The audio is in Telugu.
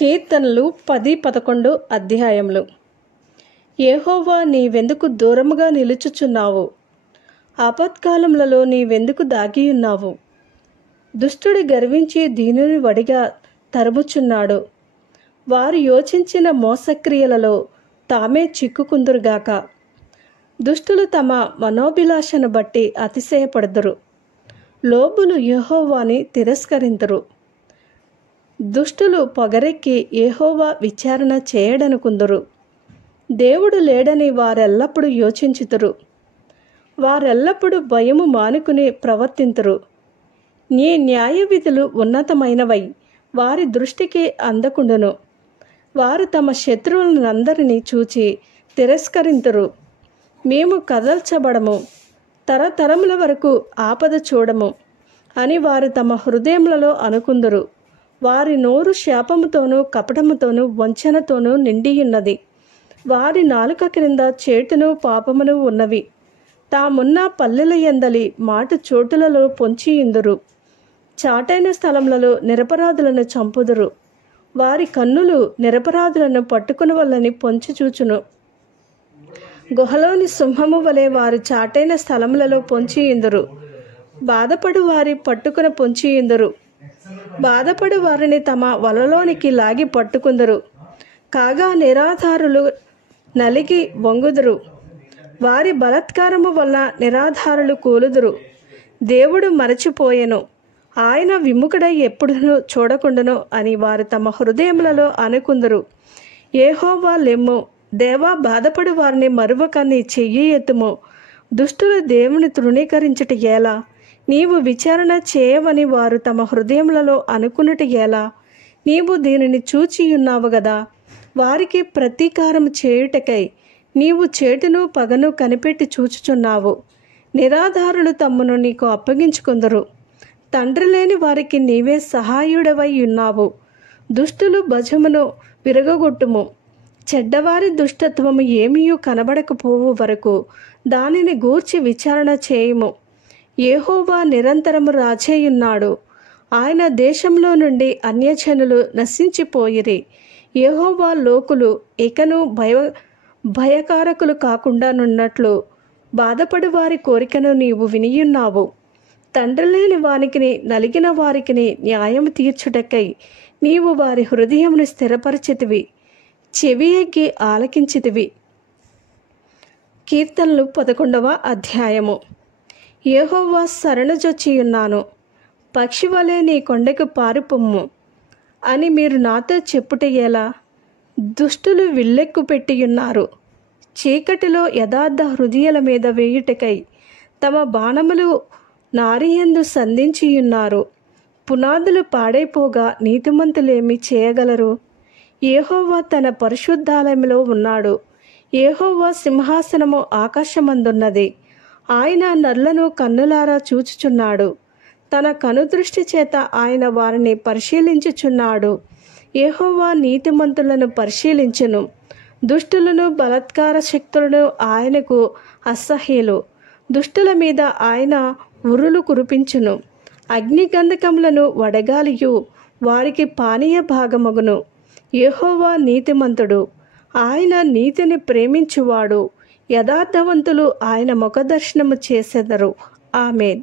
కీర్తనలు 10-11 అధ్యాయములు. యెహోవా, నీవెందుకు దూరముగా నిలుచుచున్నావు? ఆపత్కాలములలో నీవెందుకు దాగియున్నావు? దుష్టుడు గర్వించి దీనుని వడిగా తరుముచున్నాడు. వారు యోచించిన మోసక్రియలలో తామే చిక్కుకుందురుగాక. దుష్టులు తమ మనోభిలాషను బట్టి అతిశయపడుదురు. లోబులు యెహోవాని తిరస్కరింతురు. దుష్టులు పొగరెక్కి యెహోవా విచారణ చేయడనుకుందురు. దేవుడు లేడని వారెల్లప్పుడూ యోచించుతురు. వారెల్లప్పుడూ భయము మానుకుని ప్రవర్తింతురు. నీ న్యాయ విధులు ఉన్నతమైనవై వారి దృష్టికి అందకుండును. వారు తమ శత్రువులందరినీ చూచి తిరస్కరింతురు. మేము కదల్చబడము, తరతరముల వరకు ఆపద చూడము అని వారు తమ హృదయములలో అనుకుందురు. వారి నోరు శాపముతోనూ కపటముతోనూ వంచనతోనూ నిండియున్నది. వారి నాలుక క్రింద చేటును పాపమును ఉన్నవి. తామున్న పల్లెల యందలి మాటు చోటులలో పొంచియుందురు. చాటైన స్థలములలో నిరపరాధులను చంపుదురు. వారి కన్నులు నిరపరాధులను పట్టుకుని వల్లని పొంచి చూచును. గుహలోని సింహము వలె వారు చాటైన స్థలములలో పొంచియుందురు. బాధపడు వారి పట్టుకుని పొంచియుందురు. బాధపడు వారిని తమ వలలోనికి లాగి పట్టుకుందరు. కాగా నిరాధారులు నలిగి వంగుదురు. వారి బలాత్కారము వల్ల నిరాధారులు కూలుదురు. దేవుడు మరచిపోయెను, ఆయన విముఖుడై ఎప్పుడునూ చూడకుండును అని వారు తమ హృదయములలో అనుకుందరు. యెహోవా లెమ్ము, దేవా, బాధపడు వారిని మరువక నీ చెయ్యి ఎత్తుము. దుష్టులు దేవుని తృణీకరించుట ఎలా? నీవు విచారణ చేయవని వారు తమ హృదయములలో అనుకున్నట ఎలా? నీవు దీనిని చూచియున్నావు గదా. వారికి ప్రతీకారం చేయుటకై నీవు చేటును పగను కనిపెట్టి చూచుచున్నావు. నిరాధారులు తమ్మును నీకు అప్పగించుకుందరు. తండ్రి లేని వారికి నీవే సహాయుడవై ఉన్నావు. దుష్టులు భుజమును విరగొట్టుము. చెడ్డవారి దుష్టత్వము ఏమీయూ కనబడకపోవు వరకు దానిని గూర్చి విచారణ చేయుము. యెహోవా నిరంతరము రాజేయున్నాడు. ఆయన దేశంలో నుండి అన్యజనులు నశించిపోయిరి. యెహోవా లోకులు ఇకను భయకారకులు కాకుండా నున్నట్లు బాధపడు వారి కోరికను నీవు వినియున్నావు. తండ్రి లేని వారికి నలిగిన వారికి న్యాయం తీర్చుటకై నీవు వారి హృదయమును స్థిరపరిచితివి, చెవి ఎగ్గి ఆలకించితివి. కీర్తనలు 11వ అధ్యాయము. యెహోవా, శరణుజొచ్చియున్నాను, పక్షివలే నీ కొండకు పారిపొమ్ము అని మీరు నాతో చెప్పుట ఎలా? దుష్టులు విల్లెక్కు పెట్టియున్నారు. చీకటిలో యథార్థ హృదయాల మీద వేయుటకై తమ బాణములు నారియందు సంధించియున్నారు. పునాదులు పాడైపోగా నీతిమంతులేమి చేయగలరు? యెహోవా తన పరిశుద్ధాలయంలో ఉన్నాడు. యెహోవా సింహాసనము ఆకాశమందున్నది. ఆయన నరులను కన్నులారా చూచుచున్నాడు. తన కనుదృష్టి చేత ఆయన వారిని పరిశీలించుచున్నాడు. యెహోవా నీతిమంతులను పరిశీలించును. దుష్టులను బలాత్కార శక్తులను ఆయనకు అసహ్యులు. దుష్టుల మీద ఆయన ఉరులు కురిపించును. అగ్నిగంధకములను వడగాలియు వారికి పానీయ భాగమగును. యెహోవా నీతిమంతుడు, ఆయన నీతిని ప్రేమించువాడు. యథార్థవంతులు ఆయన ముఖదర్శనము చేసెదరు. ఆమేన్.